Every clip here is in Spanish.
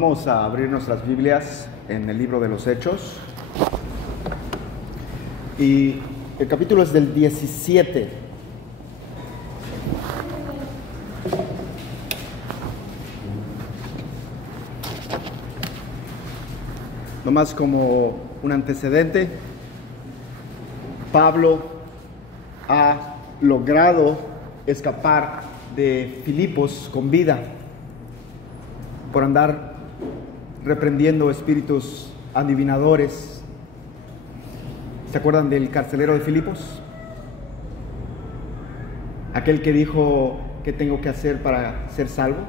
Vamos a abrir nuestras Biblias en el libro de los Hechos. Y el capítulo es del 17. Nomás como un antecedente, Pablo ha logrado escapar de Filipos con vida por andar reprendiendo espíritus adivinadores. ¿Se acuerdan del carcelero de Filipos? Aquel que dijo, ¿qué tengo que hacer para ser salvo?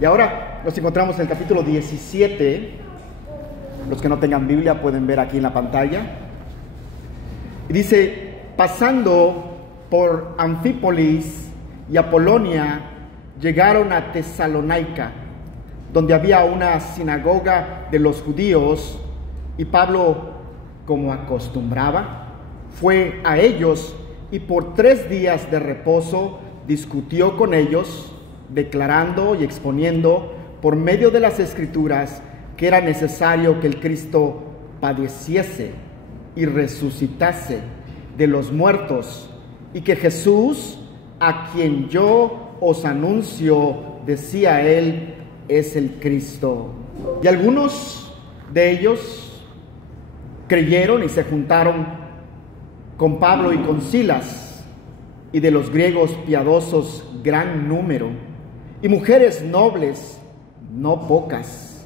Y ahora nos encontramos en el capítulo 17. Los que no tengan Biblia pueden ver aquí en la pantalla. Y dice, pasando por Anfípolis y Apolonia, llegaron a Tesalónica, donde había una sinagoga de los judíos, y Pablo, como acostumbraba, fue a ellos y por 3 días de reposo discutió con ellos, declarando y exponiendo por medio de las Escrituras que era necesario que el Cristo padeciese y resucitase de los muertos, y que Jesús, a quien yo os anuncio, decía él, es el Cristo. Y algunos de ellos creyeron y se juntaron con Pablo y con Silas, y de los griegos piadosos gran número, y mujeres nobles no pocas.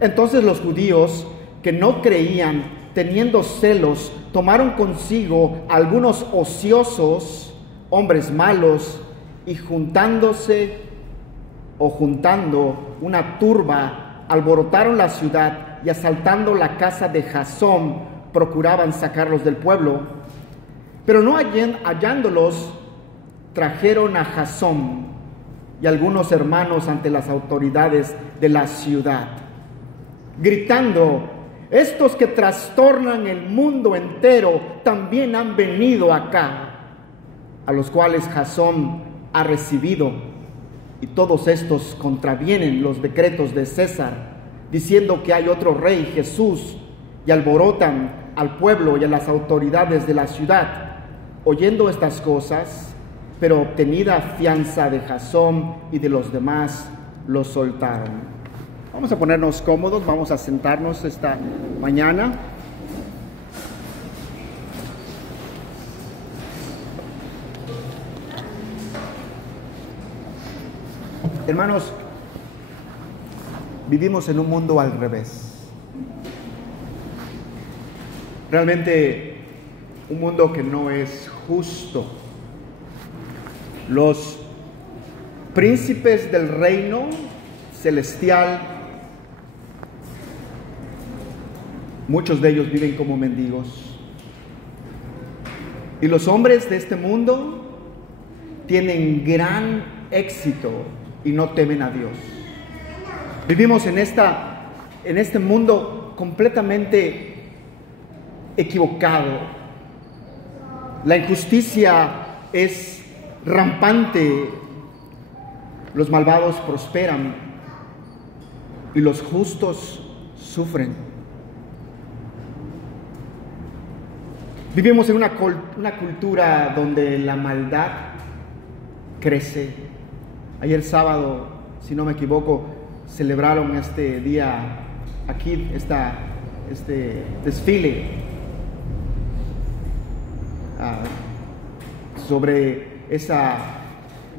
Entonces los judíos que no creían, teniendo celos, tomaron consigo algunos ociosos, hombres malos, y juntando una turba, alborotaron la ciudad y asaltando la casa de Jasón, procuraban sacarlos del pueblo. Pero no hallándolos, trajeron a Jasón y algunos hermanos ante las autoridades de la ciudad, gritando, estos que trastornan el mundo entero también han venido acá, a los cuales Jasón ha recibido, y todos estos contravienen los decretos de César, diciendo que hay otro rey, Jesús, y alborotan al pueblo y a las autoridades de la ciudad. Oyendo estas cosas, pero obtenida fianza de Jasón y de los demás, los soltaron. Vamos a ponernos cómodos, vamos a sentarnos esta mañana. Hermanos, vivimos en un mundo al revés. Realmente un mundo que no es justo. Los príncipes del reino celestial, muchos de ellos viven como mendigos. Y los hombres de este mundo tienen gran éxito y no temen a Dios. Vivimos en este mundo completamente equivocado. La injusticia es rampante. Los malvados prosperan y los justos sufren. Vivimos en una cultura donde la maldad crece. Ayer sábado, si no me equivoco, celebraron este día aquí, este desfile sobre ese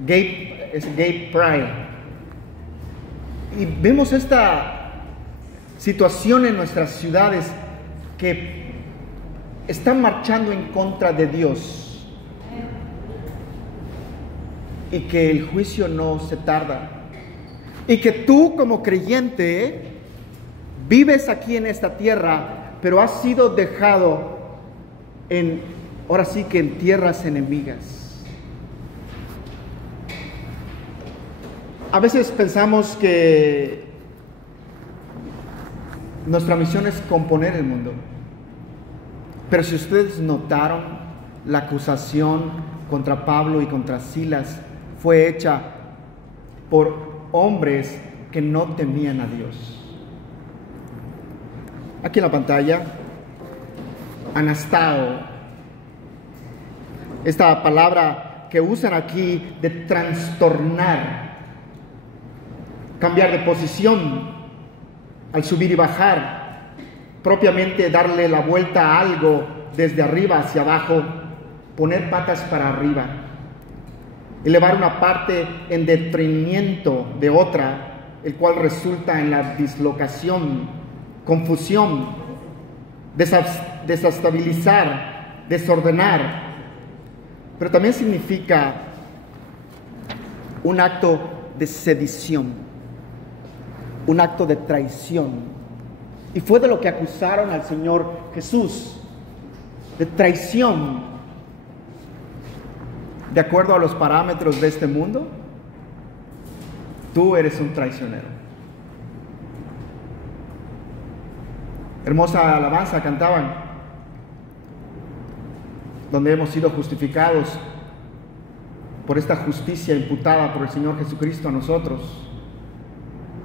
gay pride. Y vemos esta situación en nuestras ciudades que están marchando en contra de Dios. Y que el juicio no se tarda. Y que tú como creyente vives aquí en esta tierra, pero has sido dejado ahora sí que en tierras enemigas. A veces pensamos que nuestra misión es componer el mundo. Pero si ustedes notaron, la acusación contra Pablo y contra Silas fue hecha por hombres que no temían a Dios. Aquí en la pantalla, anastao, esta palabra que usan aquí de trastornar, cambiar de posición al subir y bajar, propiamente darle la vuelta a algo desde arriba hacia abajo, poner patas para arriba, elevar una parte en detrimento de otra, el cual resulta en la dislocación, confusión, desestabilizar, desordenar, pero también significa un acto de sedición, un acto de traición. Y fue de lo que acusaron al Señor Jesús, de traición. De acuerdo a los parámetros de este mundo, tú eres un traicionero. Hermosa alabanza cantaban, donde hemos sido justificados por esta justicia imputada por el Señor Jesucristo a nosotros.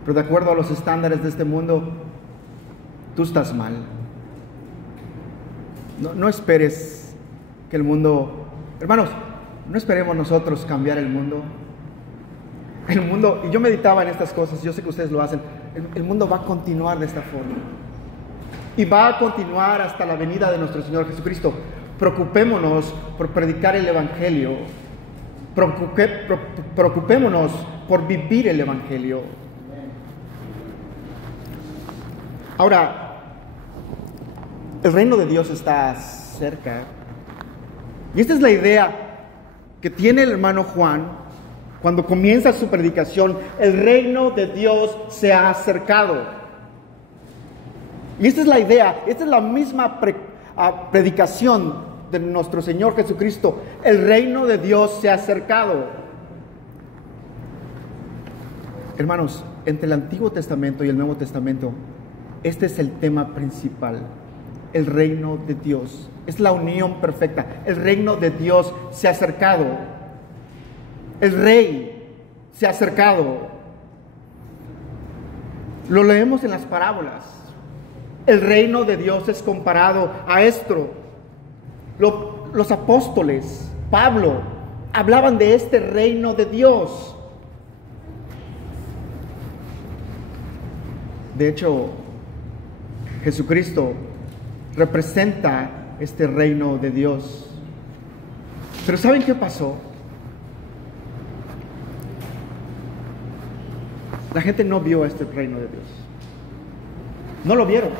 Pero de acuerdo a los estándares de este mundo, tú estás mal. No esperes que el mundo, hermanos, no esperemos nosotros cambiar el mundo. El mundo, y yo meditaba en estas cosas, yo sé que ustedes lo hacen, el mundo va a continuar de esta forma. Y va a continuar hasta la venida de nuestro Señor Jesucristo. Preocupémonos por predicar el Evangelio. Preocupémonos por vivir el Evangelio. Ahora, el reino de Dios está cerca. Y esta es la idea que tiene el hermano Juan cuando comienza su predicación. El reino de Dios se ha acercado. Y esta es la idea, esta es la misma predicación de nuestro Señor Jesucristo. El reino de Dios se ha acercado. Hermanos, entre el Antiguo Testamento y el Nuevo Testamento, este es el tema principal. El reino de Dios es la unión perfecta. El reino de Dios se ha acercado. El Rey se ha acercado. Lo leemos en las parábolas. El reino de Dios es comparado a esto. Los apóstoles, Pablo, hablaban de este reino de Dios. De hecho, Jesucristo representa este reino de Dios. Pero ¿saben qué pasó? La gente no vio este reino de Dios. No lo vieron.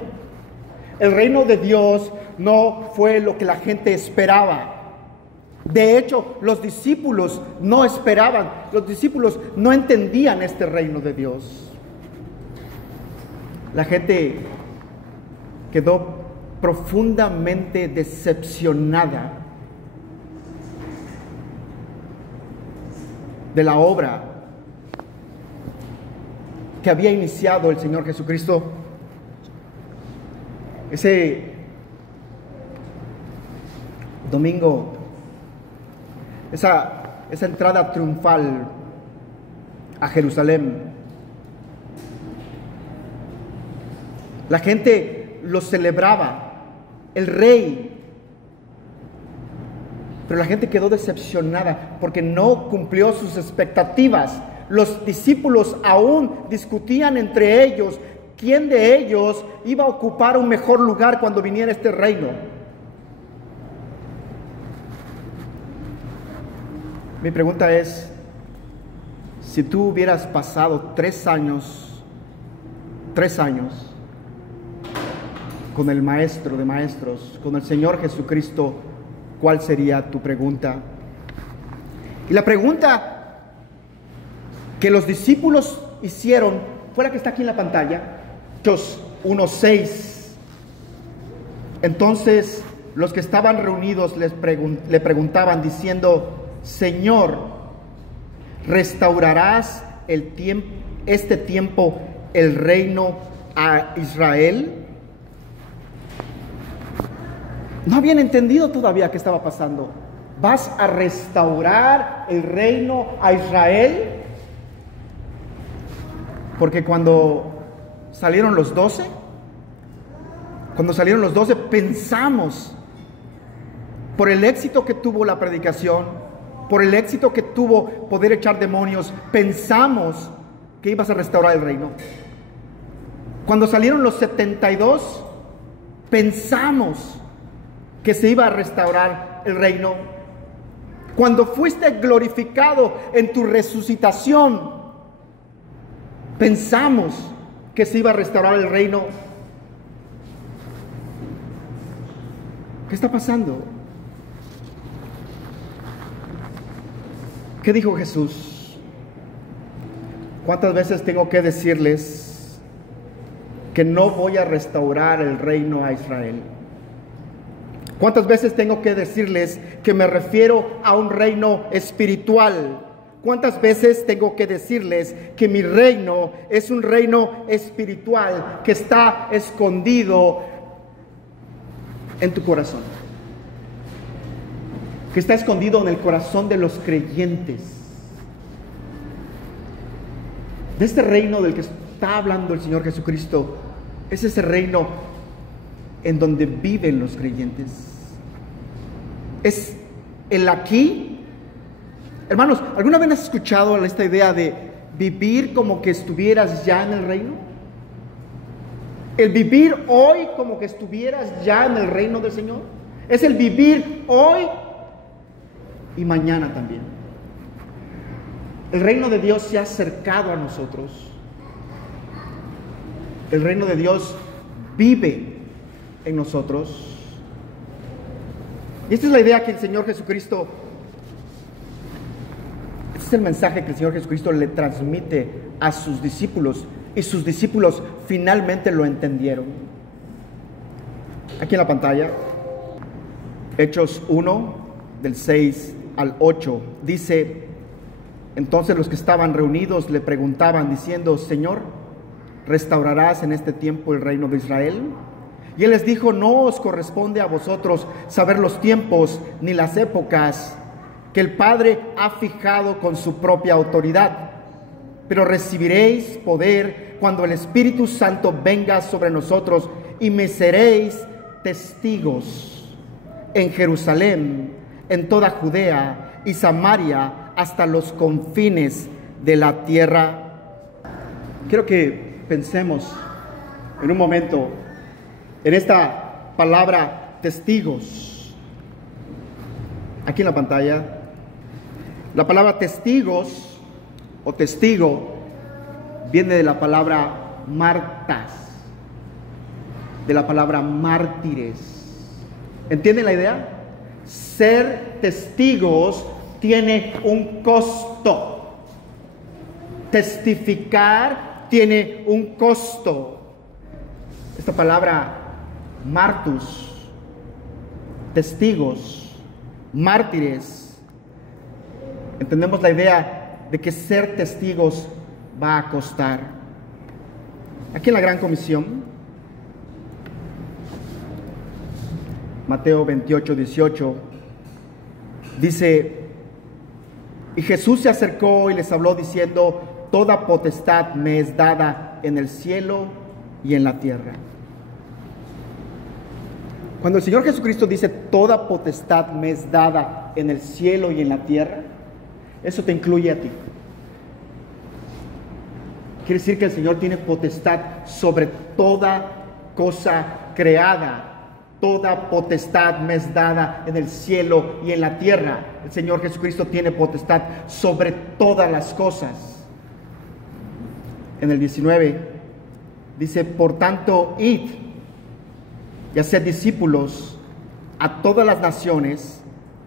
El reino de Dios no fue lo que la gente esperaba. De hecho, los discípulos no esperaban. Los discípulos no entendían este reino de Dios. La gente quedó profundamente decepcionada de la obra que había iniciado el Señor Jesucristo. Ese domingo, esa entrada triunfal a Jerusalén, la gente lo celebraba, el rey, pero la gente quedó decepcionada porque no cumplió sus expectativas. Los discípulos aún discutían entre ellos quién de ellos iba a ocupar un mejor lugar cuando viniera este reino. Mi pregunta es, si tú hubieras pasado 3 años con el Maestro de Maestros, con el Señor Jesucristo, ¿cuál sería tu pregunta? Y la pregunta que los discípulos hicieron fue la que está aquí en la pantalla. Hechos 1:6. Entonces los que estaban reunidos le preguntaban diciendo: Señor, ¿restaurarás este tiempo el reino a Israel? No habían entendido todavía qué estaba pasando. ¿Vas a restaurar el reino a Israel? Porque cuando salieron los 12, pensamos, por el éxito que tuvo la predicación, por el éxito que tuvo poder echar demonios, pensamos que ibas a restaurar el reino. Cuando salieron los 72, pensamos que se iba a restaurar el reino. Cuando fuiste glorificado en tu resucitación, pensamos que se iba a restaurar el reino. ¿Qué está pasando? ¿Qué dijo Jesús? ¿Cuántas veces tengo que decirles que no voy a restaurar el reino a Israel? ¿Cuántas veces tengo que decirles que me refiero a un reino espiritual? ¿Cuántas veces tengo que decirles que mi reino es un reino espiritual que está escondido en tu corazón? Que está escondido en el corazón de los creyentes. De este reino del que está hablando el Señor Jesucristo, es ese reino en donde viven los creyentes. Es el aquí. Hermanos, ¿alguna vez has escuchado esta idea de vivir como que estuvieras ya en el reino? El vivir hoy como que estuvieras ya en el reino del Señor. Es el vivir hoy y mañana también. El reino de Dios se ha acercado a nosotros. El reino de Dios vive en nosotros. Y esta es la idea que el Señor Jesucristo, este es el mensaje que el Señor Jesucristo le transmite a sus discípulos, y sus discípulos finalmente lo entendieron. Aquí en la pantalla, Hechos 1, del 6 al 8, dice: entonces los que estaban reunidos le preguntaban diciendo: Señor, ¿restaurarás en este tiempo el reino de Israel? Y él les dijo: no os corresponde a vosotros saber los tiempos ni las épocas que el Padre ha fijado con su propia autoridad, pero recibiréis poder cuando el Espíritu Santo venga sobre nosotros, y me seréis testigos en Jerusalén, en toda Judea y Samaria, hasta los confines de la tierra. Quiero que pensemos en un momento en esta palabra testigos. Aquí en la pantalla, la palabra testigos o testigo viene de la palabra martas, de la palabra mártires. ¿Entienden la idea? Ser testigos tiene un costo. Testificar tiene un costo. Esta palabra martus, testigos, mártires, entendemos la idea de que ser testigos va a costar. Aquí en la Gran Comisión, Mateo 28, 18, dice: y Jesús se acercó y les habló diciendo: toda potestad me es dada en el cielo y en la tierra. Cuando el Señor Jesucristo dice toda potestad me es dada en el cielo y en la tierra, eso te incluye a ti. Quiere decir que el Señor tiene potestad sobre toda cosa creada. Toda potestad me es dada en el cielo y en la tierra. El Señor Jesucristo tiene potestad sobre todas las cosas. En el 19 dice: por tanto, id y haced discípulos a todas las naciones,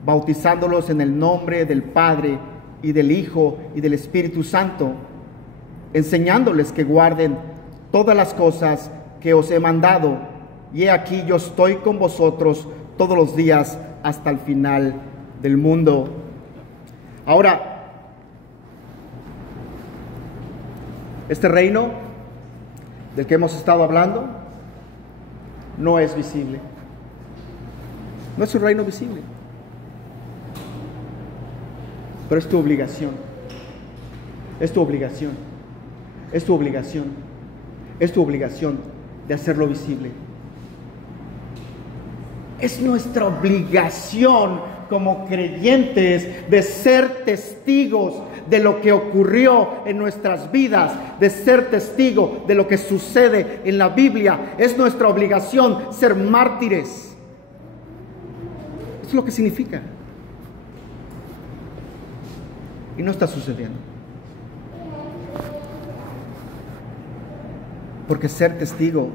bautizándolos en el nombre del Padre y del Hijo y del Espíritu Santo, enseñándoles que guarden todas las cosas que os he mandado. Y he aquí, yo estoy con vosotros todos los días hasta el final del mundo. Ahora, este reino del que hemos estado hablando no es visible. No es un reino visible, pero es tu obligación. Es tu obligación. es tu obligación. Es tu obligación de hacerlo visible. Es nuestra obligación como creyentes de ser testigos de lo que ocurrió en nuestras vidas, de ser testigo de lo que sucede en la Biblia. Es nuestra obligación ser mártires. Eso es lo que significa. Y no está sucediendo. Porque ser testigo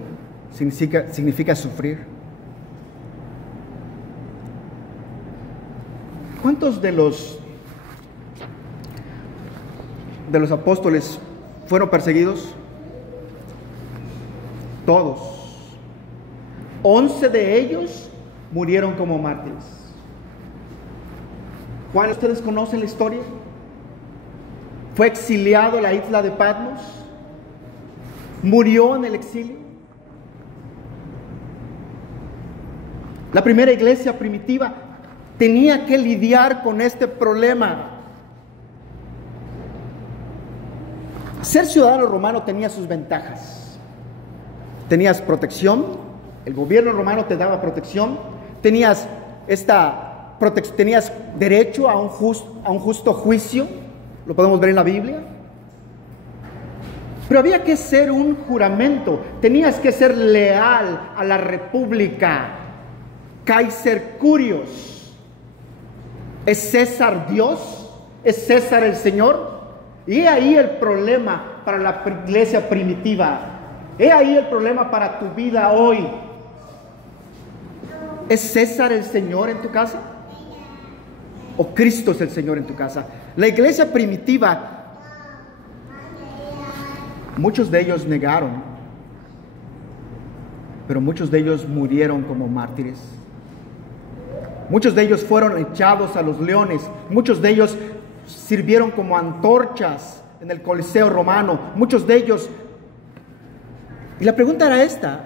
significa sufrir. ¿Cuántos de los apóstoles fueron perseguidos? Todos. 11 de ellos murieron como mártires. Juan, ¿ustedes conocen la historia? Fue exiliado a la isla de Patmos. Murió en el exilio. La primera iglesia primitiva tenía que lidiar con este problema. Ser ciudadano romano tenía sus ventajas. Tenías protección, el gobierno romano te daba protección, tenías derecho a un justo juicio, lo podemos ver en la Biblia. Pero había que hacer un juramento, tenías que ser leal a la república. Kaiser Curios. ¿Es César Dios? ¿Es César el Señor? Y ahí el problema para la iglesia primitiva. He ahí el problema para tu vida hoy. ¿Es César el Señor en tu casa? ¿O Cristo es el Señor en tu casa? La iglesia primitiva, muchos de ellos negaron, pero muchos de ellos murieron como mártires. Muchos de ellos fueron echados a los leones. Muchos de ellos sirvieron como antorchas en el Coliseo romano. Muchos de ellos. Y la pregunta era esta: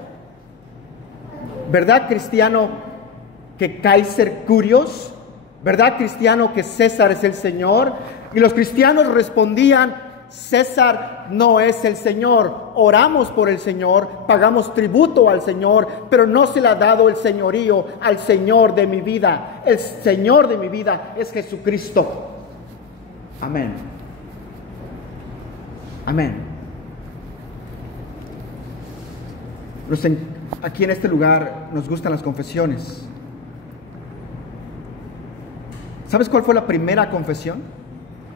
¿verdad, cristiano, que Kaiser Curios? ¿Verdad, cristiano, que César es el Señor? Y los cristianos respondían: César no es el Señor. Oramos por el Señor, pagamos tributo al Señor, pero no se le ha dado el señorío al Señor de mi vida. El Señor de mi vida es Jesucristo. Amén. Amén. Aquí en este lugar nos gustan las confesiones. ¿Sabes cuál fue la primera confesión?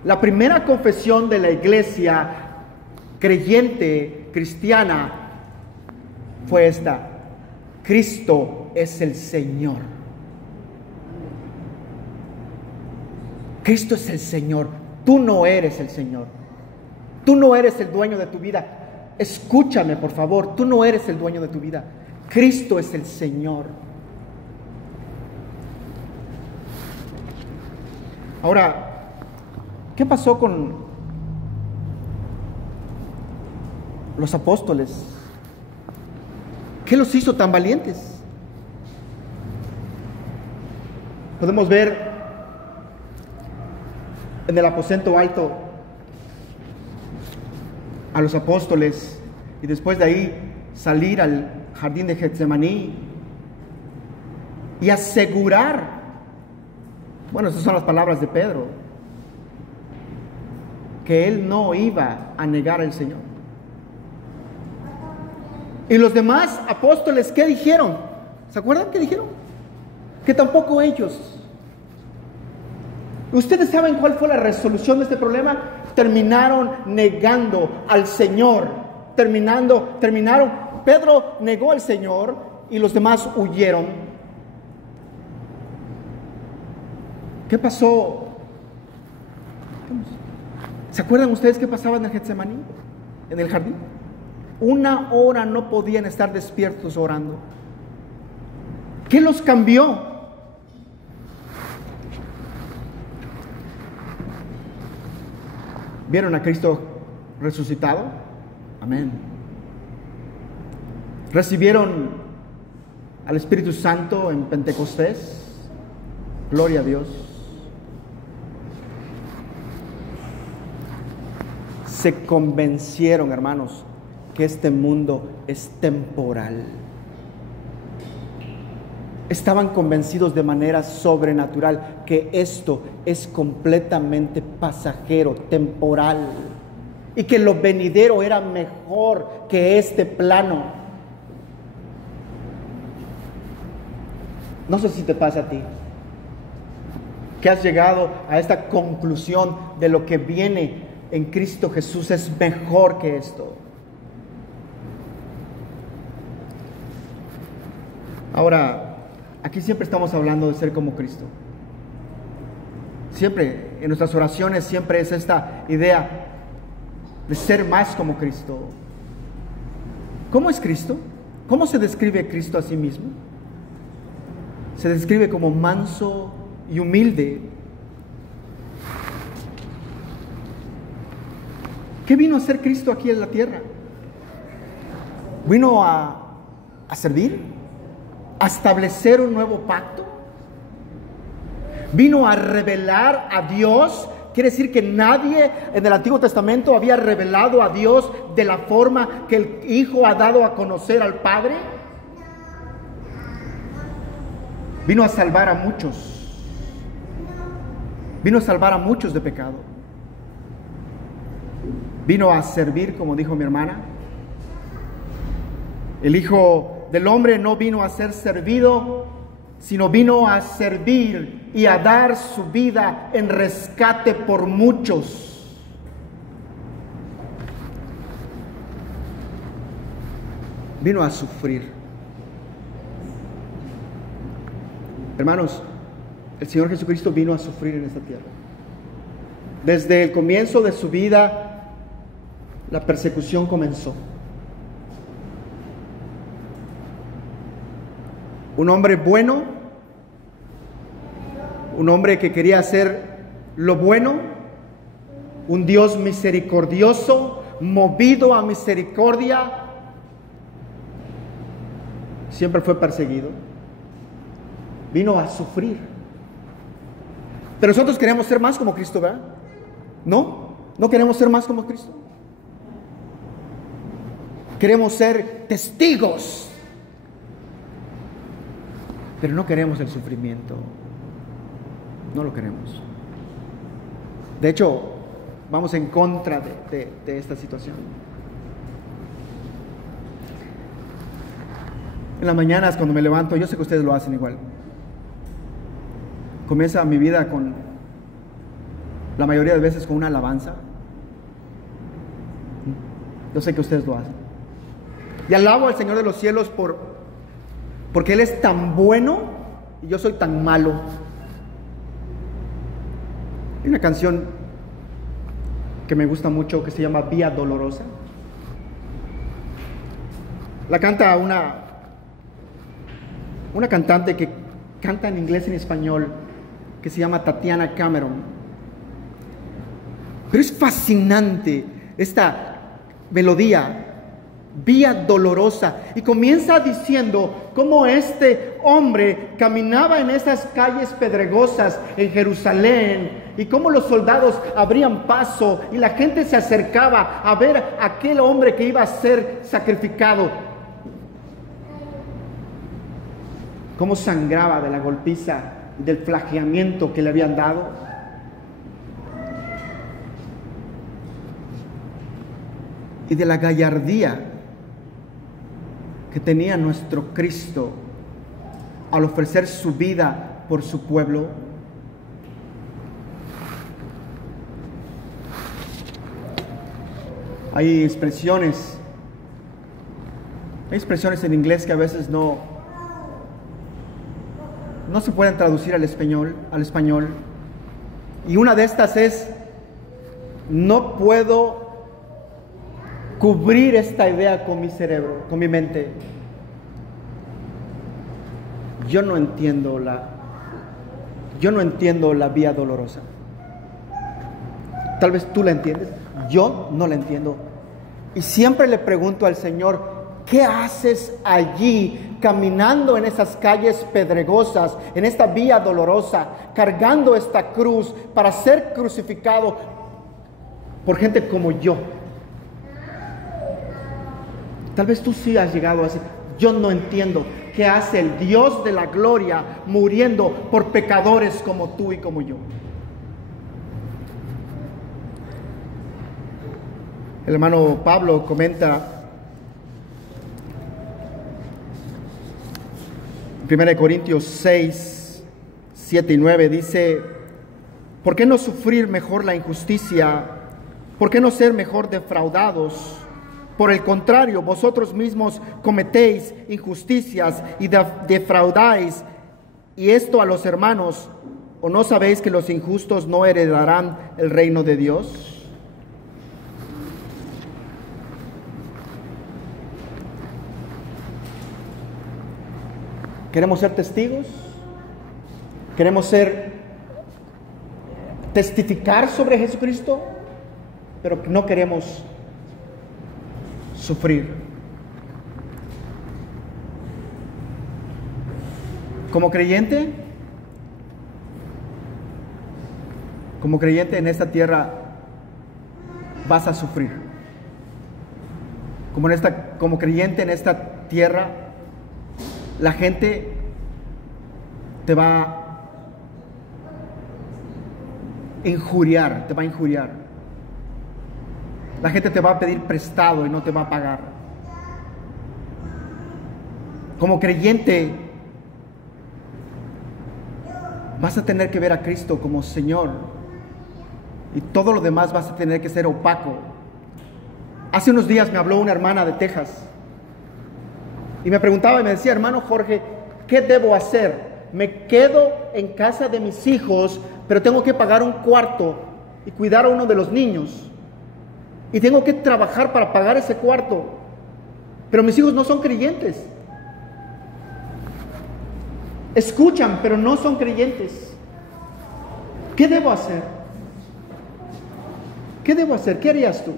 La primera confesión de la iglesia creyente, cristiana, fue esta: Cristo es el Señor. Cristo es el Señor. Tú no eres el Señor. Tú no eres el dueño de tu vida. Escúchame, por favor. Tú no eres el dueño de tu vida. Cristo es el Señor. Ahora, ¿qué pasó con los apóstoles? ¿Qué los hizo tan valientes? Podemos ver en el aposento alto a los apóstoles y después de ahí salir al jardín de Getsemaní y asegurar, bueno, esas son las palabras de Pedro, que él no iba a negar al Señor. Y los demás apóstoles, ¿qué dijeron? ¿Se acuerdan qué dijeron? Que tampoco ellos. ¿Ustedes saben cuál fue la resolución de este problema? Terminaron negando al Señor. Terminaron. Pedro negó al Señor y los demás huyeron. ¿Qué pasó? ¿Se acuerdan ustedes qué pasaba en el Getsemaní? En el jardín. 1 hora no podían estar despiertos orando. ¿Qué los cambió? ¿Vieron a Cristo resucitado? Amén. ¿Recibieron al Espíritu Santo en Pentecostés? Gloria a Dios. se convencieron, hermanos, que este mundo es temporal. Estaban convencidos de manera sobrenatural que esto es completamente pasajero, temporal, y que lo venidero era mejor que este plano. No sé si te pasa a ti, que has llegado a esta conclusión de lo que viene en Cristo Jesús es mejor que esto. Ahora, aquí siempre estamos hablando de ser como Cristo. Siempre, en nuestras oraciones, siempre es esta idea de ser más como Cristo. ¿Cómo es Cristo? ¿Cómo se describe Cristo a sí mismo? Se describe como manso y humilde. ¿Qué vino a hacer Cristo aquí en la tierra? ¿Vino a servir? ¿A establecer un nuevo pacto? ¿Vino a revelar a Dios? Quiere decir que nadie en el Antiguo Testamento había revelado a Dios de la forma que el Hijo ha dado a conocer al Padre. Vino a salvar a muchos. Vino a salvar a muchos de pecado. Vino a servir, como dijo mi hermana. El Hijo del Hombre no vino a ser servido, sino vino a servir y a dar su vida en rescate por muchos. Vino a sufrir. Hermanos, el Señor Jesucristo vino a sufrir en esta tierra. Desde el comienzo de su vida, la persecución comenzó. Un hombre bueno, un hombre que quería hacer lo bueno, un Dios misericordioso, movido a misericordia, siempre fue perseguido. Vino a sufrir. Pero nosotros queremos ser más como Cristo, ¿verdad? ¿No? ¿No queremos ser más como Cristo? Queremos ser testigos, pero no queremos el sufrimiento. No lo queremos. De hecho, vamos en contra de esta situación. En las mañanas cuando me levanto, yo sé que ustedes lo hacen igual. Comienza mi vida con, la mayoría de veces, con una alabanza. Yo sé que ustedes lo hacen. Y alabo al Señor de los cielos porque Él es tan bueno y yo soy tan malo. Hay una canción que me gusta mucho que se llama Vía Dolorosa. La canta una cantante que canta en inglés y en español, que se llama Tatiana Cameron. Pero es fascinante esta melodía, Vía Dolorosa, y comienza diciendo cómo este hombre caminaba en esas calles pedregosas en Jerusalén y cómo los soldados abrían paso y la gente se acercaba a ver a aquel hombre que iba a ser sacrificado, cómo sangraba de la golpiza y del flagelamiento que le habían dado. Y de la gallardía que tenía nuestro Cristo al ofrecer su vida por su pueblo. Hay expresiones en inglés que a veces no se pueden traducir al español. Y una de estas es: no puedo cubrir esta idea con mi cerebro, con mi mente. Yo no entiendo la vía dolorosa. Tal vez tú la entiendes, yo no la entiendo. Y siempre le pregunto al Señor: ¿qué haces allí, caminando en esas calles pedregosas, en esta vía dolorosa, cargando esta cruz para ser crucificado por gente como yo. Tal vez tú sí has llegado a decir, yo no entiendo qué hace el Dios de la gloria muriendo por pecadores como tú y como yo. El hermano Pablo comenta 1 Corintios 6, 7 y 9, dice: ¿por qué no sufrir mejor la injusticia? ¿Por qué no ser mejor defraudados? Por el contrario, vosotros mismos cometéis injusticias y defraudáis, y esto a los hermanos. ¿O no sabéis que los injustos no heredarán el reino de Dios? ¿Queremos ser testigos? ¿Queremos testificar sobre Jesucristo? Pero no queremos sufrir. Como creyente en esta tierra vas a sufrir. Como creyente en esta tierra, la gente te va a injuriar, La gente te va a pedir prestado y no te va a pagar. Como creyente, vas a tener que ver a Cristo como Señor, y todo lo demás vas a tener que ser opaco. Hace unos días me habló una hermana de Texas y me preguntaba y me decía: hermano Jorge, ¿qué debo hacer? Me quedo en casa de mis hijos, pero tengo que pagar un cuarto y cuidar a uno de los niños. Y tengo que trabajar para pagar ese cuarto. Pero mis hijos no son creyentes. Escuchan, pero no son creyentes. ¿Qué debo hacer? ¿Qué debo hacer? ¿Qué harías tú?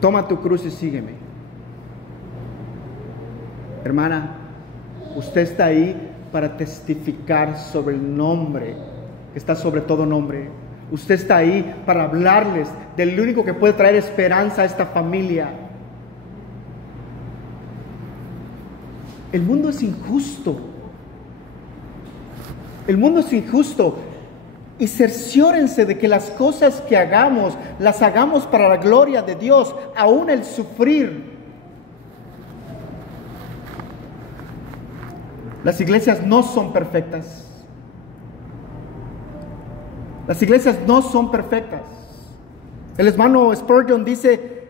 Toma tu cruz y sígueme. Hermana, usted está ahí para testificar sobre el nombre que está sobre todo nombre. Usted está ahí para hablarles del único que puede traer esperanza a esta familia. El mundo es injusto. El mundo es injusto. Y cerciórense de que las cosas que hagamos, las hagamos para la gloria de Dios, aún el sufrir. Las iglesias no son perfectas. Las iglesias no son perfectas. El hermano Spurgeon dice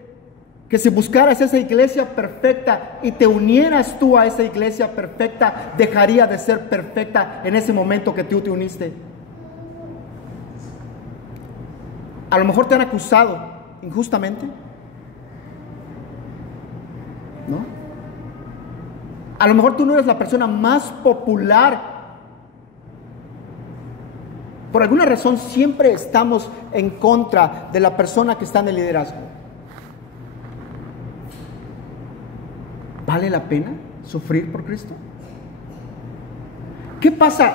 que si buscaras esa iglesia perfecta y te unieras tú a esa iglesia perfecta, dejaría de ser perfecta en ese momento que tú te uniste. A lo mejor te han acusado injustamente, ¿no? A lo mejor tú no eres la persona más popular. Por alguna razón siempre estamos en contra de la persona que está en el liderazgo. ¿Vale la pena sufrir por Cristo? ¿Qué pasa?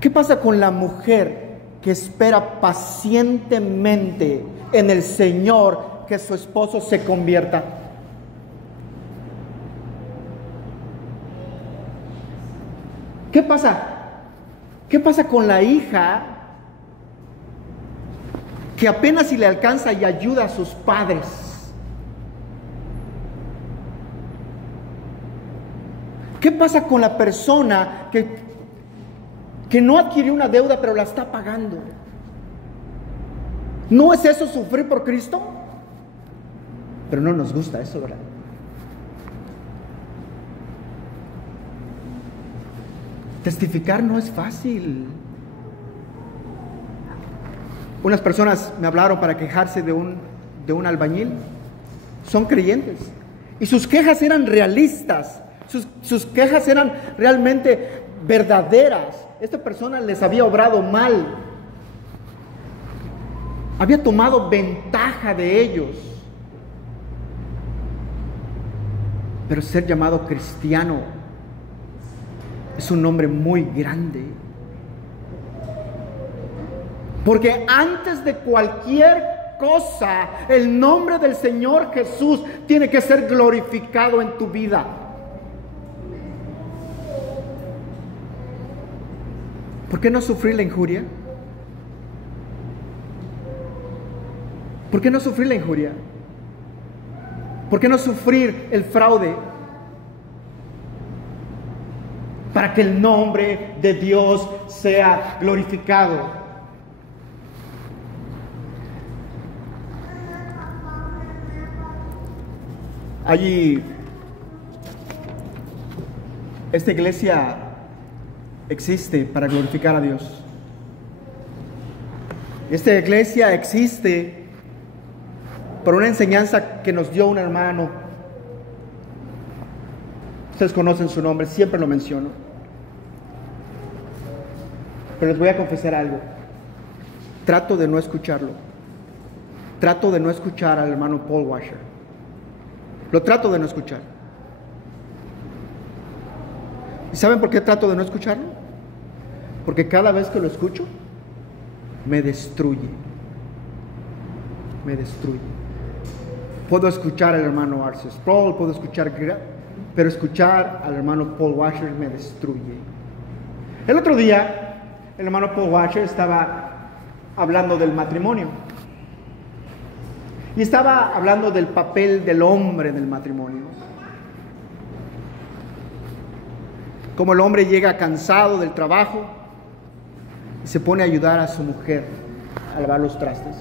¿Qué pasa con la mujer que espera pacientemente en el Señor que su esposo se convierta? ¿Qué pasa? ¿Qué pasa con la hija que apenas si le alcanza y ayuda a sus padres? ¿Qué pasa con la persona que no adquirió una deuda pero la está pagando? ¿No es eso sufrir por Cristo? Pero no nos gusta eso, ¿verdad? Testificar no es fácil. Unas personas me hablaron para quejarse de un albañil. Son creyentes. Y sus quejas eran realistas. Sus quejas eran realmente verdaderas. Esta persona les había obrado mal. Había tomado ventaja de ellos. Pero ser llamado cristiano es un nombre muy grande. Porque antes de cualquier cosa, el nombre del Señor Jesús tiene que ser glorificado en tu vida. ¿Por qué no sufrir la injuria? ¿Por qué no sufrir la injuria? ¿Por qué no sufrir el fraude? Para que el nombre de Dios sea glorificado. Allí, esta iglesia existe para glorificar a Dios. Esta iglesia existe por una enseñanza que nos dio un hermano. Ustedes conocen su nombre, siempre lo menciono. Pero les voy a confesar algo. Trato de no escucharlo. Trato de no escuchar al hermano Paul Washer. Lo trato de no escuchar. ¿Y saben por qué trato de no escucharlo? Porque cada vez que lo escucho, me destruye. Me destruye. Puedo escuchar al hermano R.C. Sproul, puedo escuchar, pero escuchar al hermano Paul Washer me destruye. El otro día, el hermano Paul Washer estaba hablando del matrimonio. Y estaba hablando del papel del hombre en el matrimonio. Como el hombre llega cansado del trabajo y se pone a ayudar a su mujer a lavar los trastes.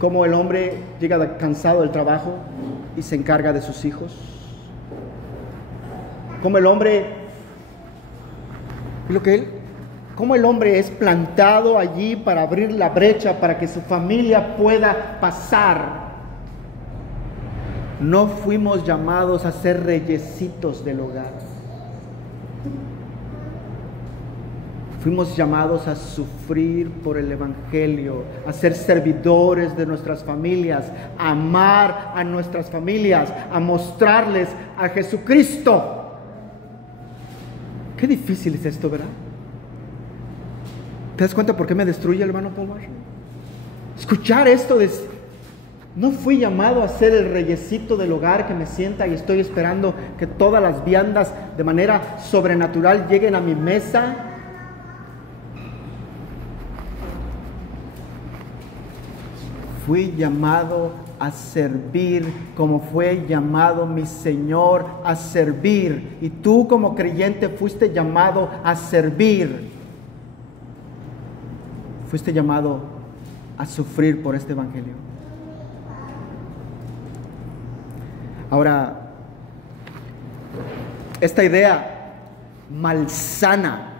Como el hombre llega cansado del trabajo y se encarga de sus hijos. Como el hombre, como el hombre es plantado allí para abrir la brecha para que su familia pueda pasar. No fuimos llamados a ser reyesitos del hogar. Fuimos llamados a sufrir por el Evangelio, a ser servidores de nuestras familias, a amar a nuestras familias, a mostrarles a Jesucristo. Qué difícil es esto, ¿verdad? ¿Te das cuenta por qué me destruye el hermano Paul Washer? Escuchar esto de... No fui llamado a ser el reyesito del hogar que me sienta y estoy esperando que todas las viandas de manera sobrenatural lleguen a mi mesa. Fui llamado a servir como fue llamado mi Señor a servir. Y tú como creyente fuiste llamado a servir. Fuiste llamado a sufrir por este evangelio. Ahora, esta idea malsana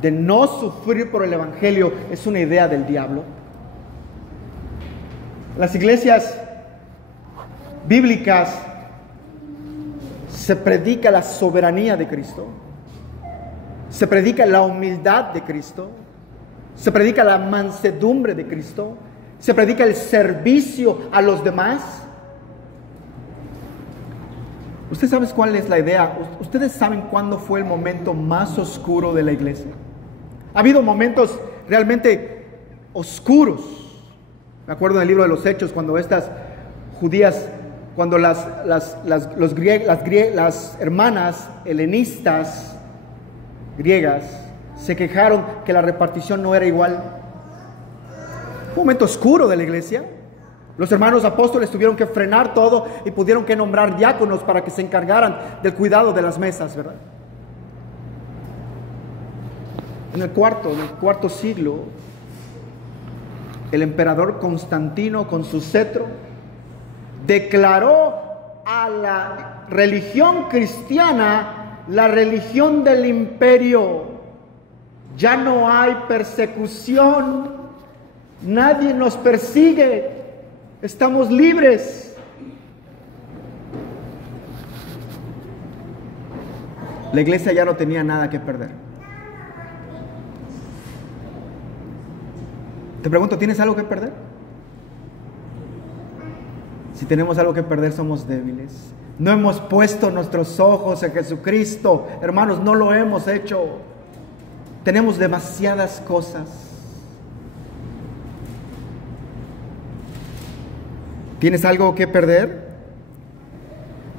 de no sufrir por el evangelio es una idea del diablo. Las iglesias bíblicas se predica la soberanía de Cristo, se predica la humildad de Cristo, se predica la mansedumbre de Cristo, se predica el servicio a los demás. ¿Usted sabe cuál es la idea? ¿Ustedes saben cuándo fue el momento más oscuro de la iglesia? Ha habido momentos realmente oscuros. Me acuerdo del libro de los Hechos, cuando estas judías, cuando las hermanas helenistas griegas se quejaron que la repartición no era igual. Fue un momento oscuro de la iglesia. Los hermanos apóstoles tuvieron que frenar todo y pudieron que nombrar diáconos para que se encargaran del cuidado de las mesas, ¿verdad? En el cuarto siglo, el emperador Constantino con su cetro declaró a la religión cristiana la religión del imperio. Ya no hay persecución. Nadie nos persigue, estamos libres. La iglesia ya no tenía nada que perder. Te pregunto, ¿tienes algo que perder? Si tenemos algo que perder, somos débiles. No hemos puesto nuestros ojos en Jesucristo. Hermanos, no lo hemos hecho. Tenemos demasiadas cosas. ¿Tienes algo que perder?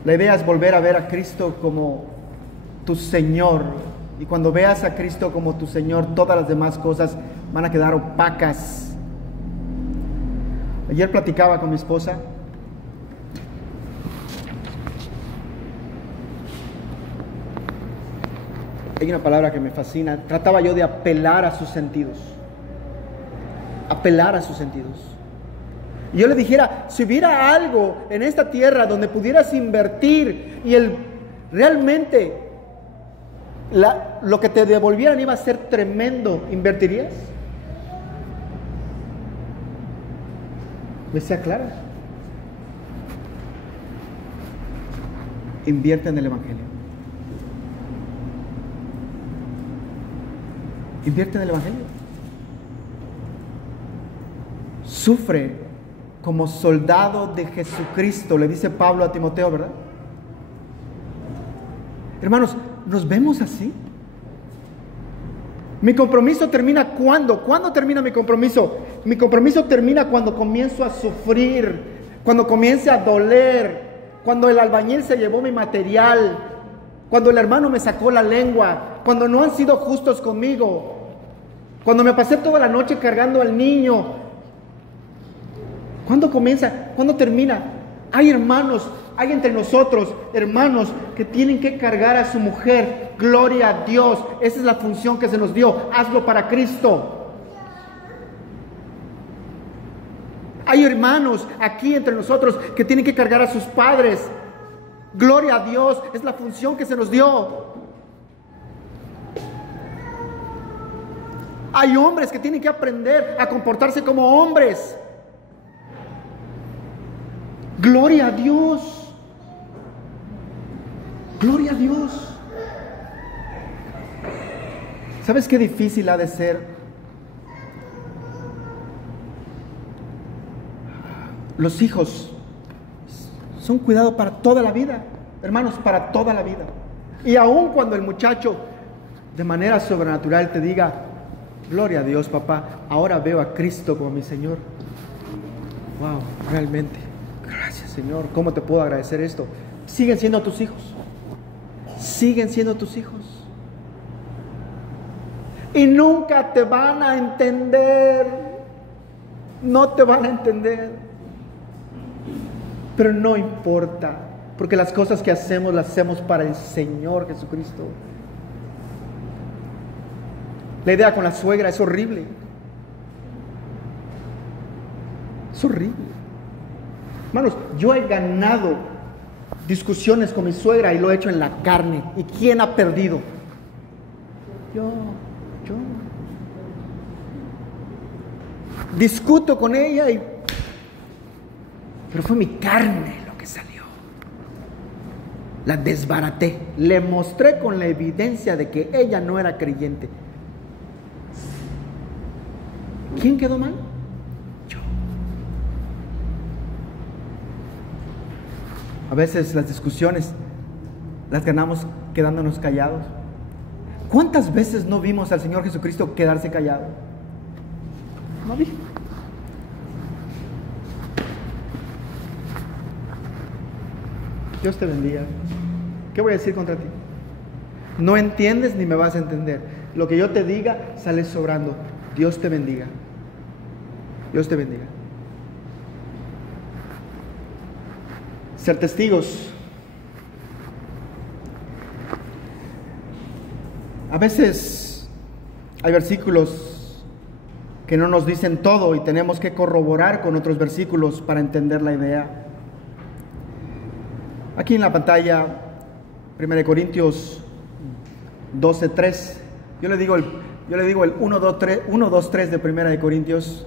La idea es volver a ver a Cristo como tu Señor. Y cuando veas a Cristo como tu Señor, todas las demás cosas van a quedar opacas. Ayer platicaba con mi esposa. Hay una palabra que me fascina. Trataba yo de apelar a sus sentidos. Apelar a sus sentidos. Y yo le dijera, si hubiera algo en esta tierra donde pudieras invertir y realmente lo que te devolvieran iba a ser tremendo, ¿invertirías? Me sea clara. Invierte en el Evangelio. Invierte en el Evangelio. Sufre como soldado de Jesucristo, le dice Pablo a Timoteo, ¿verdad? Hermanos, ¿nos vemos así? Mi compromiso termina ¿cuándo? ¿Cuándo termina mi compromiso? Mi compromiso termina cuando comienzo a sufrir, cuando comience a doler, cuando el albañil se llevó mi material, cuando el hermano me sacó la lengua, cuando no han sido justos conmigo, cuando me pasé toda la noche cargando al niño. ¿Cuándo comienza? ¿Cuándo termina? Hay hermanos, hay entre nosotros hermanos que tienen que cargar a su mujer. Gloria a Dios. Esa es la función que se nos dio. Hazlo para Cristo. Hay hermanos aquí entre nosotros que tienen que cargar a sus padres. Gloria a Dios. Es la función que se nos dio. Hay hombres que tienen que aprender a comportarse como hombres. Gloria a Dios. Gloria a Dios. ¿Sabes qué difícil ha de ser? Los hijos son cuidados para toda la vida, hermanos, para toda la vida. Y aun cuando el muchacho de manera sobrenatural te diga, gloria a Dios, papá, ahora veo a Cristo como mi Señor. Wow, realmente. Gracias, Señor. ¿Cómo te puedo agradecer esto? Siguen siendo tus hijos. Siguen siendo tus hijos. Y nunca te van a entender. No te van a entender. Pero no importa. Porque las cosas que hacemos, las hacemos para el Señor Jesucristo. La idea con la suegra es horrible. Es horrible. Hermanos, yo he ganado discusiones con mi suegra y lo he hecho en la carne. ¿Y quién ha perdido? Yo. Discuto con ella pero fue mi carne lo que salió. La desbaraté. Le mostré con la evidencia de que ella no era creyente. ¿Quién quedó mal? Yo. A veces las discusiones las ganamos quedándonos callados. ¿Cuántas veces no vimos al Señor Jesucristo quedarse callado? No vi. Dios te bendiga. ¿Qué voy a decir contra ti? No entiendes ni me vas a entender. Lo que yo te diga sale sobrando. Dios te bendiga. Dios te bendiga. Ser testigos. A veces hay versículos que no nos dicen todo y tenemos que corroborar con otros versículos para entender la idea. Aquí en la pantalla, 1 Corintios 12:3. Yo le digo el 1, 2, 3 de 1 Corintios.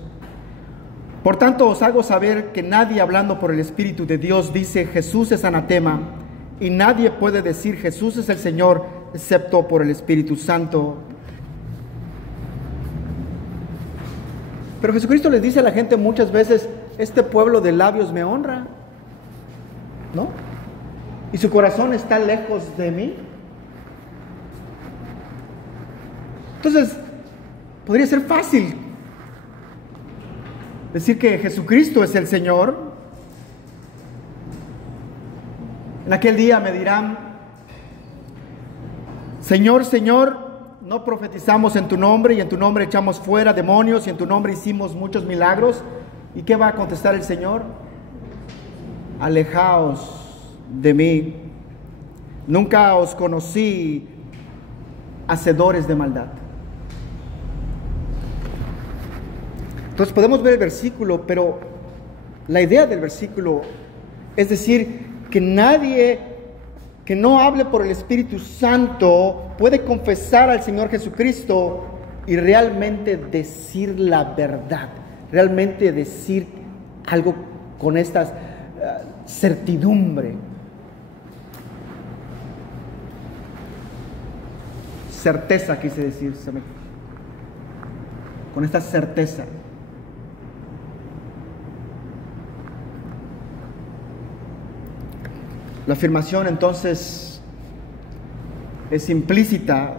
Por tanto, os hago saber que nadie hablando por el Espíritu de Dios dice Jesús es anatema, y nadie puede decir Jesús es el Señor excepto por el Espíritu Santo. Pero Jesucristo les dice a la gente muchas veces, este pueblo de labios me honra, ¿no? Y su corazón está lejos de mí. Entonces, podría ser fácil decir que Jesucristo es el Señor. En aquel día me dirán: Señor, Señor, no profetizamos en tu nombre, y en tu nombre echamos fuera demonios, y en tu nombre hicimos muchos milagros. ¿Y qué va a contestar el Señor? Alejaos de mí, nunca os conocí, hacedores de maldad. Entonces podemos ver el versículo, pero la idea del versículo es decir que nadie que no hable por el Espíritu Santo puede confesar al Señor Jesucristo y realmente decir la verdad, realmente decir algo con esta certidumbre. Certeza quise decir, con esta certeza. La afirmación entonces es implícita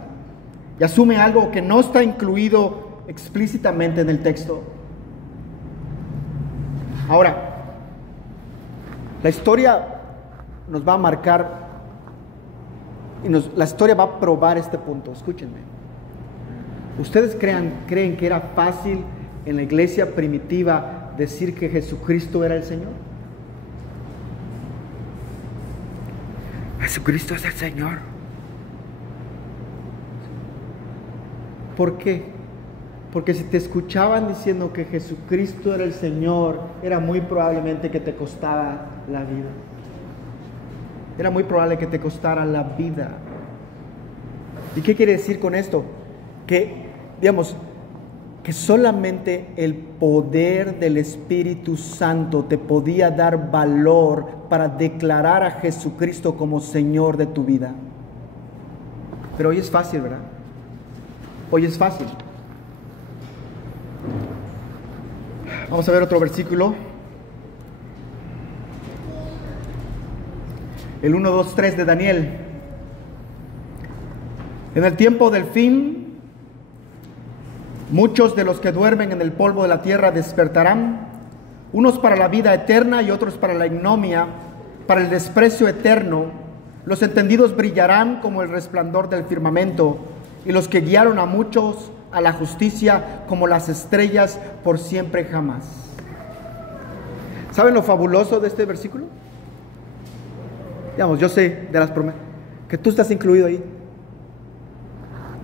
y asume algo que no está incluido explícitamente en el texto. Ahora, la historia nos va a marcar y la historia va a probar este punto. Escúchenme. ¿Ustedes creen que era fácil en la iglesia primitiva decir que Jesucristo era el Señor? Jesucristo es el Señor. ¿Por qué? Porque si te escuchaban diciendo que Jesucristo era el Señor, era muy probablemente que te costara la vida. Era muy probable que te costara la vida. ¿Y qué quiere decir con esto? Que, digamos, que solamente el poder del Espíritu Santo te podía dar valor para declarar a Jesucristo como Señor de tu vida. Pero hoy es fácil, ¿verdad? Hoy es fácil. Vamos a ver otro versículo. El 1, 2, 3 de Daniel. En el tiempo del fin, muchos de los que duermen en el polvo de la tierra despertarán, unos para la vida eterna y otros para la ignominia, para el desprecio eterno. Los entendidos brillarán como el resplandor del firmamento, y los que guiaron a muchos a la justicia como las estrellas por siempre jamás. ¿Saben lo fabuloso de este versículo? Digamos, yo sé de las promesas, que tú estás incluido ahí.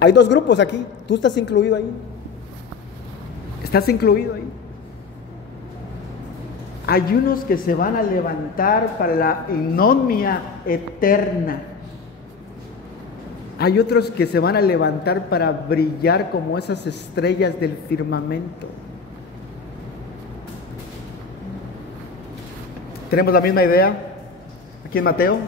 Hay dos grupos aquí, tú estás incluido ahí. Estás incluido ahí. Hay unos que se van a levantar para la ignominia eterna. Hay otros que se van a levantar para brillar como esas estrellas del firmamento. Tenemos la misma idea aquí en Mateo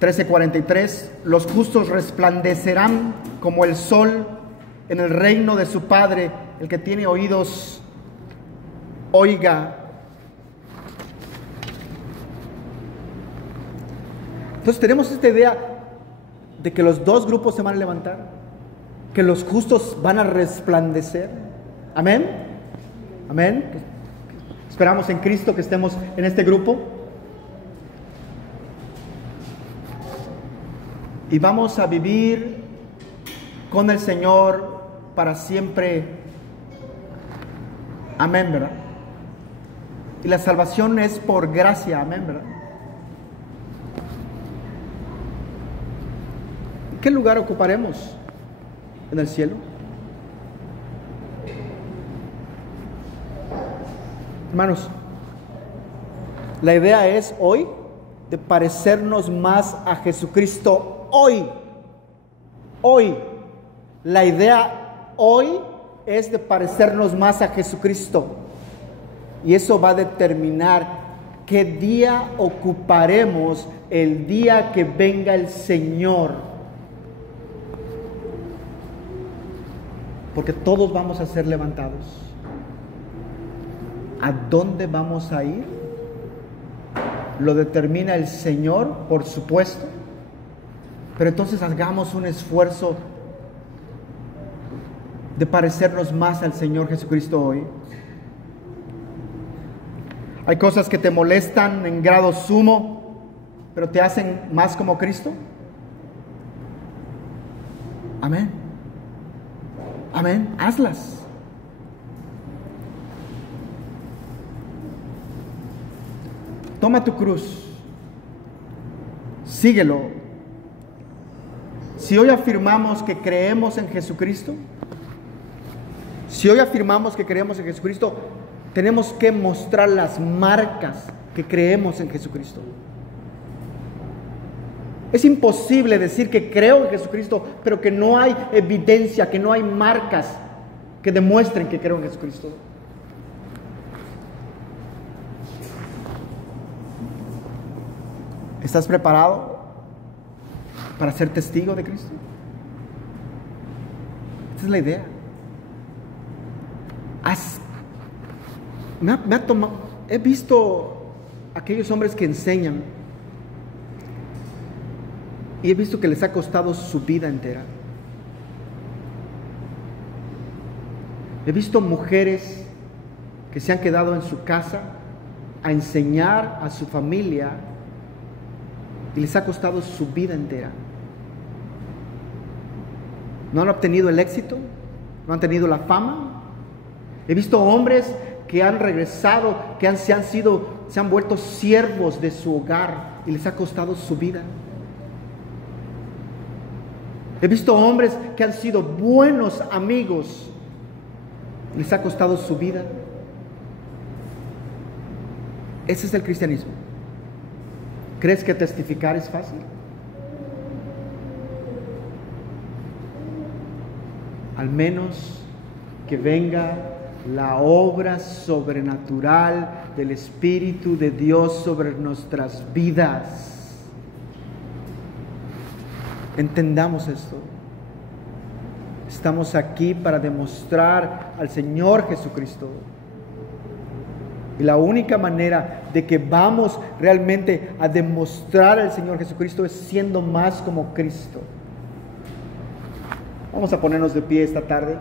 13:43. Los justos resplandecerán como el sol en el reino de su Padre. El que tiene oídos, oiga. Entonces tenemos esta idea de que los dos grupos se van a levantar, que los justos van a resplandecer. Amén. Amén. Esperamos en Cristo que estemos en este grupo. Y vamos a vivir con el Señor para siempre. Amén, ¿verdad? Y la salvación es por gracia. Amén, ¿verdad? ¿Qué lugar ocuparemos en el cielo? Hermanos, la idea es hoy de parecernos más a Jesucristo. Hoy. La idea hoy es de parecernos más a Jesucristo. Y eso va a determinar qué día ocuparemos el día que venga el Señor. Porque todos vamos a ser levantados. ¿A dónde vamos a ir? lo determina el Señor, por supuesto, pero entonces hagamos un esfuerzo de parecernos más al Señor Jesucristo hoy. Hay cosas que te molestan en grado sumo, pero te hacen más como Cristo. Amén. Amén. Hazlas. Toma tu cruz. Síguelo. Si hoy afirmamos que creemos en Jesucristo, tenemos que mostrar las marcas que creemos en Jesucristo. Es imposible decir que creo en Jesucristo, pero que no hay evidencia, que no hay marcas que demuestren que creo en Jesucristo. ¿Estás preparado para ser testigo de Cristo? Esta es la idea. He visto aquellos hombres que enseñan y he visto que les ha costado su vida entera. He visto mujeres que se han quedado en su casa a enseñar a su familia y les ha costado su vida entera. No han obtenido el éxito, no han tenido la fama. He visto hombres que han regresado, que se han vuelto siervos de su hogar y les ha costado su vida. He visto hombres que han sido buenos amigos, les ha costado su vida. Ese es el cristianismo. ¿Crees que testificar es fácil? Al menos que venga la obra sobrenatural del Espíritu de Dios sobre nuestras vidas. Entendamos esto. Estamos aquí para demostrar al Señor Jesucristo. Y la única manera de que vamos realmente a demostrar al Señor Jesucristo es siendo más como Cristo. Vamos a ponernos de pie esta tarde.